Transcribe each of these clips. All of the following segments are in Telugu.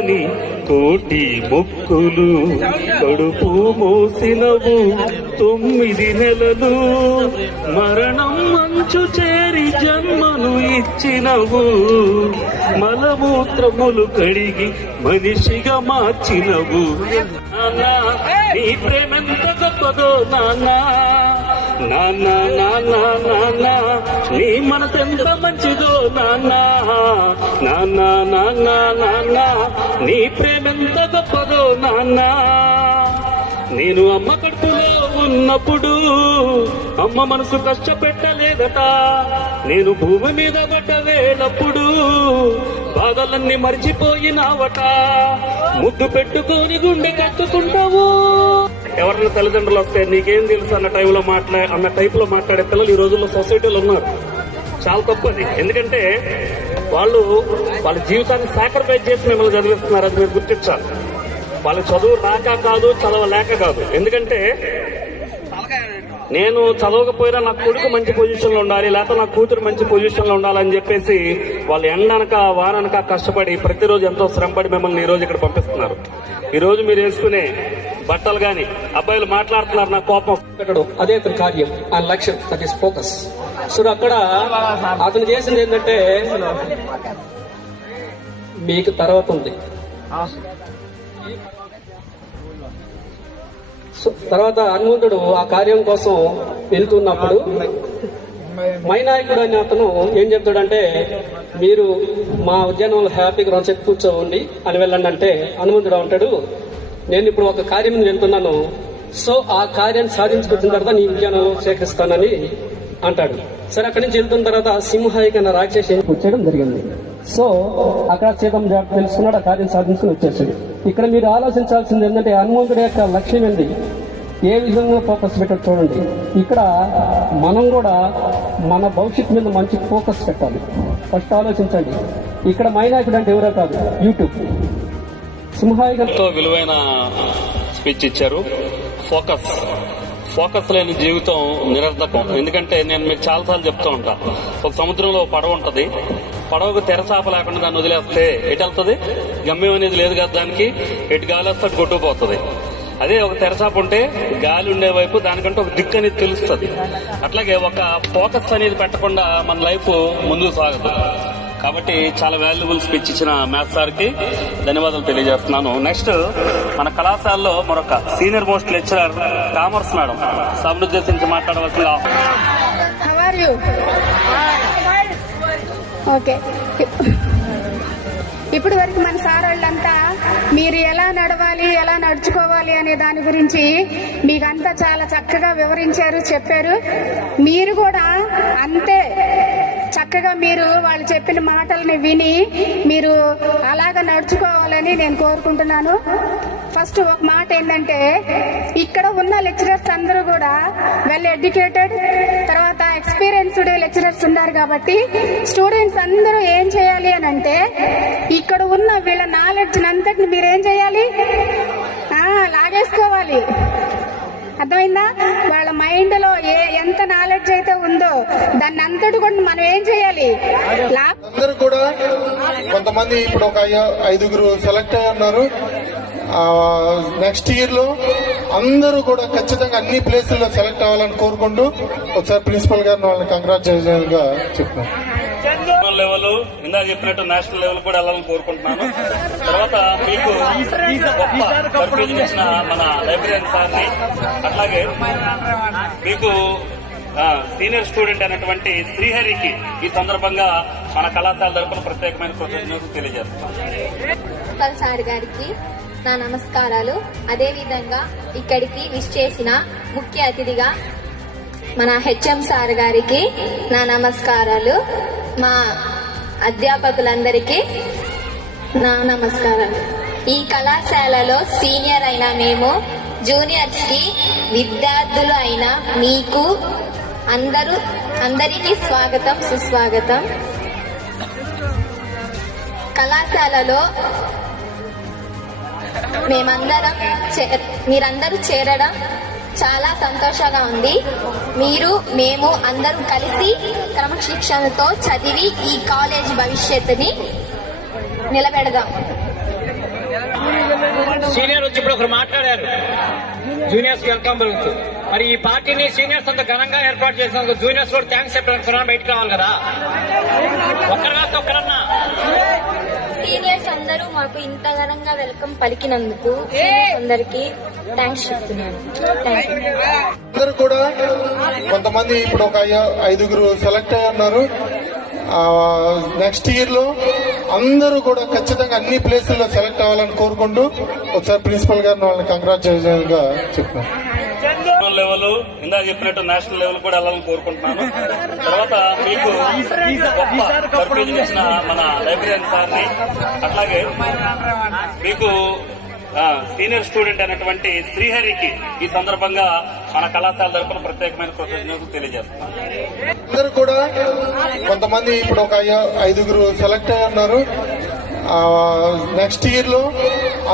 చాలని కోటి మొక్కులు కడుపు మోసినవు. తొమ్మిది నెలలు మరణం మంచు చేరి జన్మను ఇచ్చినవు. మలమూత్రములు కడిగి మనిషిగా మార్చినవు. నాన్న నీ ప్రేమెంత గొప్పదో నాన్న. నాన్న నాన్న నాన్న నీ మనసెంత మంచిదో నాన్నా నాన్న నాన్న నాన్న నీ ప్రేమెంత గొప్పదో నాన్నా నేను అమ్మ కడుపులో ఉన్నప్పుడు అమ్మ మనసు కష్టపెట్టలేదట. నేను భూమి మీద పడ్డ బాధలన్నీ మర్చిపోయినావట. ముద్దు పెట్టుకొని గుండె కట్టుకుంటావు. ఎవరైనా తల్లిదండ్రులు వస్తే నీకేం తెలుసు అన్న టైంలో మాట్లా అన్న టైప్లో మాట్లాడే పిల్లలు ఈ రోజుల్లో సొసైటీలో ఉన్నారు. చాలా తప్పు అది. ఎందుకంటే వాళ్ళు వాళ్ళ జీవితాన్ని సాక్రిఫైస్ చేసి మిమ్మల్ని చదివిస్తున్నారు అది మీరు గుర్తించాలి. వాళ్ళ చదువు రాక కాదు చదవలేక కాదు. ఎందుకంటే నేను చదవకపోయినా నా కొడుకు మంచి పొజిషన్లో ఉండాలి లేకపోతే నా కూతురు మంచి పొజిషన్లో ఉండాలని చెప్పేసి వాళ్ళు ఎండనక వారనక కష్టపడి ప్రతిరోజు ఎంతో శ్రమపడి మిమ్మల్ని ఈ రోజు ఇక్కడ పంపిస్తున్నారు. ఈ రోజు మీరు వేసుకునే బట్టలు గాని అబ్బాయిలు మాట్లాడుతున్నారు నా కోపం పెట్టడం అదే అతని కార్యం ఆ లక్ష్యం దట్ ఈస్ ఫోకస్ సో అక్కడ అతను చేసింది ఏంటంటే మీకు తర్వాత ఉంది. సో తర్వాత హనుమంతుడు ఆ కార్యం కోసం వెళ్తున్నప్పుడు మైనాయకుడు అనే అతను ఏం చెప్తాడంటే మీరు మా ఉద్యానంలో హ్యాపీగా రోజు కూర్చోండి అని వెళ్ళండి అంటే హనుమంతుడు అంటాడు నేను ఇప్పుడు ఒక కార్యం మీద వెళ్తున్నాను. సో ఆ కార్యాన్ని సాధించుకొచ్చిన తర్వాత నీ ఉద్యానంలో సేకరిస్తానని అంటాడు. సరే అక్కడి నుంచి వెళ్తున్న తర్వాత సింహాయి కన్నా రాక్షసి వచ్చేయడం జరిగింది. సో అక్కడ సీతం తెలుసుకున్నాడు ఆ కార్యం సాధించుకుని వచ్చేసాడు. ఇక్కడ మీరు ఆలోచించాల్సింది ఏంటంటే హనుమంతుడి యొక్క లక్ష్యం ఏంటి? ఏ విధంగా ఫోకస్ పెట్టారు చూడండి. ఇక్కడ మనం కూడా మన భవిష్యత్తు మీద మంచి ఫోకస్ పెట్టాలి. ఫస్ట్ ఆలోచించండి. ఇక్కడ మైనాకుడు అంటే ఎవరో కాదు యూట్యూబ్. సింహాయిగా విలువైన స్పీచ్ ఇచ్చారు. ఫోకస్. ఫోకస్ లేని జీవితం నిరర్ధకం. ఎందుకంటే నేను మీకు చాలాసార్లు చెప్తూ ఉంటా. ఒక సముద్రంలో ఒక పడవ ఉంటది. పడవకు తెరచాప లేకుండా దాన్ని వదిలేస్తే ఎటు వెళ్తుంది? గమ్యం అనేది లేదు కదా దానికి. ఎటు గాలి వస్తే కొట్టుకుపోతుంది అదే ఒక తెరచాప ఉంటే గాలి ఉండే వైపు దానికంటే ఒక దిక్కు అనేది తెలుస్తుంది. అట్లాగే ఒక ఫోకస్ అనేది పెట్టకుండా మన లైఫ్ ముందుకు సాగదు. కాబట్టి చాలా వాల్యుబుల్ స్పీచ్ ఇచ్చిన మ్యాథ్స్ సార్కి ధన్యవాదాలు తెలియజేస్తున్నాను. నెక్స్ట్ మన కళాశాలలో మరొక senior most lecturer commerce madam సభను ఉద్దేశించి మాట్లాడవలసిన How ఓకే ఇప్పుడు వరకు మన సార్ వాళ్ళంతా మీరు ఎలా నడవాలి ఎలా నడుచుకోవాలి అనే దాని గురించి మీకంతా చాలా చక్కగా వివరించారు చెప్పారు. మీరు కూడా అంతే చక్కగా మీరు వాళ్ళు చెప్పిన మాటల్ని విని మీరు అలాగ నడుచుకోవాలని నేను కోరుకుంటున్నాను. ఫస్ట్ ఒక మాట ఏంటంటే ఇక్కడ ఉన్న లెక్చరర్స్ అందరూ కూడా వెల్ ఎడ్యుకేటెడ్ తర్వాత ఎక్స్పీరియన్స్డ్ లెక్చరర్స్ ఉన్నారు కాబట్టి స్టూడెంట్స్ అందరూ ఏం చేయాలి అని అంటే ఇక్కడ ఉన్న వీళ్ళ నాలెడ్జ్ అంతటిని మీరేం చేయాలి? లాగేసుకోవాలి. అర్థమైందా? వాళ్ళ మైండ్లో ఏ ఎంత నాలెడ్జ్ అయితే ఉందో దాన్ని అంతటి కూడా మనం ఏం చేయాలి? అందరూ కూడా కొంతమంది ఇప్పుడు ఒక ఐదుగురు సెలెక్ట్ అయి ఉన్నారు. నెక్స్ట్ ఇయర్లో అందరూ కూడా ఖచ్చితంగా అన్ని ప్లేసుల్లో సెలెక్ట్ అవ్వాలని కోరుకుంటూ ఒకసారి ప్రిన్సిపల్ గారిని వాళ్ళని కంగ్రాచులేషన్గా చెప్తున్నాను. లెవెల్ ఇందాక చెప్పినట్టు నేషనల్ లెవెల్ కూడా వెళ్ళాలని కోరుకుంటున్నాను. తర్వాత మీకు గొప్ప ఇచ్చిన మన లైబ్రరీ సార్ని అట్లాగే మీకు సీనియర్ స్టూడెంట్ అయినటువంటి శ్రీహరికి ఈ సందర్భంగా మన కళాశాల తరపున ప్రత్యేకమైన కృతజ్ఞతలు తెలియజేస్తున్నాం. సార్ గారికి నా నమస్కారాలు. అదే విధంగా ఇక్కడికి విష్ చేసిన ముఖ్య అతిథిగా మన హెచ్ఎం సార్ గారికి నా నమస్కారాలు. మా అధ్యాపకులందరికీ నా నమస్కారం. ఈ కళాశాలలో సీనియర్ అయిన మేము జూనియర్స్కి విద్యార్థులు అయిన మీకు అందరూ అందరికీ స్వాగతం సుస్వాగతం. కళాశాలలో మేమందరం చే- మీరందరూ చేరడం చాలా సంతోషంగా ఉంది. మీరు మేము అందరం కలిసి క్రమశిక్షణతో చదివి ఈ కాలేజ్ భవిష్యత్తుని నిలబెడదాం. సీనియర్ వచ్చి ఇప్పుడు ఒకరు మాట్లాడారు. జూనియర్స్ వెల్కమ్ పలుకుతూ మరి ఈ పార్టీని సీనియర్స్ అంత ఘనంగా ఏర్పాటు చేసినందుకు జూనియర్స్ కూడా థ్యాంక్స్ చెప్పడానికి బయటకు రావాలి కదా? ఒక్కరిగా ఒక్కరన్నా. సీనియర్స్ అందరూ మాకు ఇంత ఘనంగా వెల్కమ్ పలికినందుకు అందరికి థ్యాంక్స్ చెప్తున్నాను. అందరూ కూడా కొంతమంది ఇప్పుడు ఒక ఐదుగురు సెలెక్ట్ అయి ఉన్నారు. నెక్స్ట్ ఇయర్లో అందరూ కూడా ఖచ్చితంగా అన్ని ప్లేసుల్లో సెలెక్ట్ అవ్వాలని కోరుకుంటూ ఒకసారి ప్రిన్సిపల్ గారిని వాళ్ళని కంగ్రాచులేషన్గా చెప్పాను నేషనల్ లెవెల్ ఇందాక చెప్పినట్టు నేషనల్ లెవెల్ కూడా వెళ్ళాలని కోరుకుంటున్నాను. తర్వాత మీకు గొప్ప పర్ఫ్యూజన్ ఇచ్చిన మన లైబ్రరీయన్ సార్ని అట్లాగే మీకు సీనియర్ స్టూడెంట్ అయినటువంటి శ్రీహరికి ఈ సందర్భంగా మన కళాశాల తరపున ప్రత్యేకమైన కృతజ్ఞతలు తెలియజేస్తున్నాం. అందరూ కూడా కొంతమంది ఇప్పుడు ఒక ఐదుగురు సెలెక్ట్ అయి ఉన్నారు. నెక్స్ట్ ఇయర్లో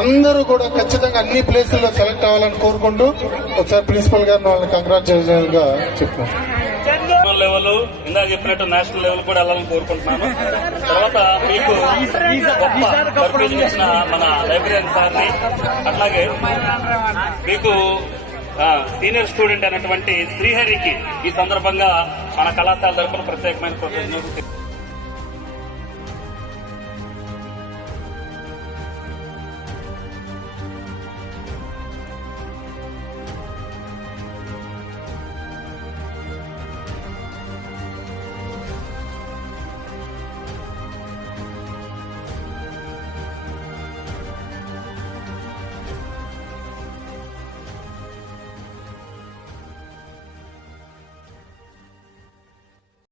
అందరూ కూడా ఖచ్చితంగా అన్ని ప్లేసుల్లో సెలెక్ట్ అవ్వాలని కోరుకుంటూ ఒకసారి ప్రిన్సిపల్ గారిని వాళ్ళని కంగ్రాచులేషన్గా చెప్పాను లెవెల్ ఇందాక చెప్పినట్టు నేషనల్ లెవెల్ కూడా వెళ్ళాలని కోరుకుంటున్నాను. తర్వాత మీకు గొప్ప పర్ఫ్యూజన్ ఇచ్చిన మన లైబ్రరీ సార్ని అట్లాగే మీకు ఆ, సీనియర్ స్టూడెంట్ అయినటువంటి శ్రీహరికి ఈ సందర్భంగా మన కళాశాల తరఫున ప్రత్యేకమైన కృతజ్ఞతలు